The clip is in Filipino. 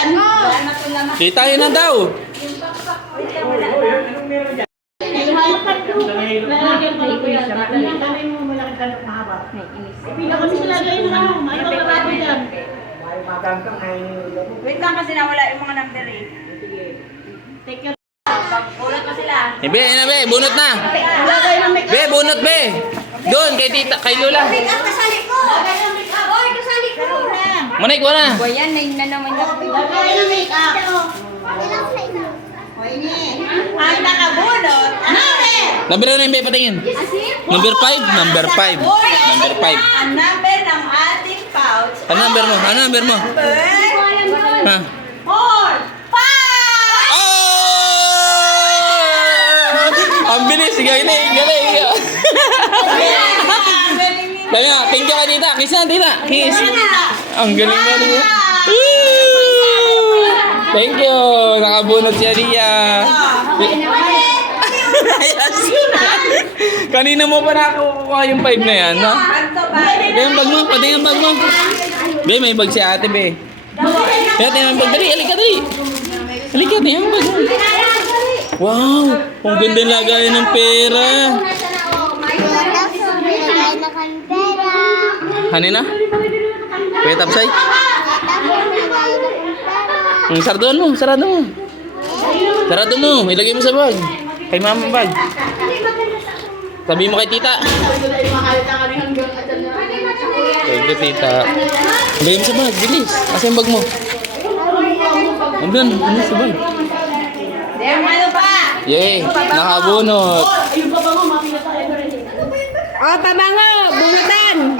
yan. Kita yun na daw. Wait lang kasi nawala yung mga number eh. Take your... Bunot pa sila. Be, bunot na. Be, bunot be. Doon, kay tita, kay Lola. Kasali ko! Oy, kasali ko! Manay ko na. Boy, yan na naman yung lagay ng make-up. Ay, nakabunot. Number na yung be, patingin. Number 5, number 5. Number 5. Ang number ng ating pouch. Ano number mo? Ano number mo? Ha? 4, 5! Oh! Ang bilis, galing. Sabi nga, thank you ka tita. Kiss na tita. Kiss. Ang galing na niya. Thank you. Nakabunot siya niya. Kanina mo pa nakakuha yung 5 na yan, no? Be, yung bag mo. Pati yung bag mo. Be, may bag si ate, be. Kaya tingnan yung bag. Dali, halika. Halika, tingnan yung bag mo. Wow! Ang ganda lagayan ng pera. Hanina? Kuya Tapsay? Ang sarado mo. Sarado mo. Ilagay mo sa bag. Kay mama ang bag. Sabi mo kay tita. Thank you, tita. Ilagay mo sa bag. Bilis. Asa yung bag mo? Andun. Ano sa bag? Ano pa? Yay! Nakabunot. Oh, pabango! Bunutan!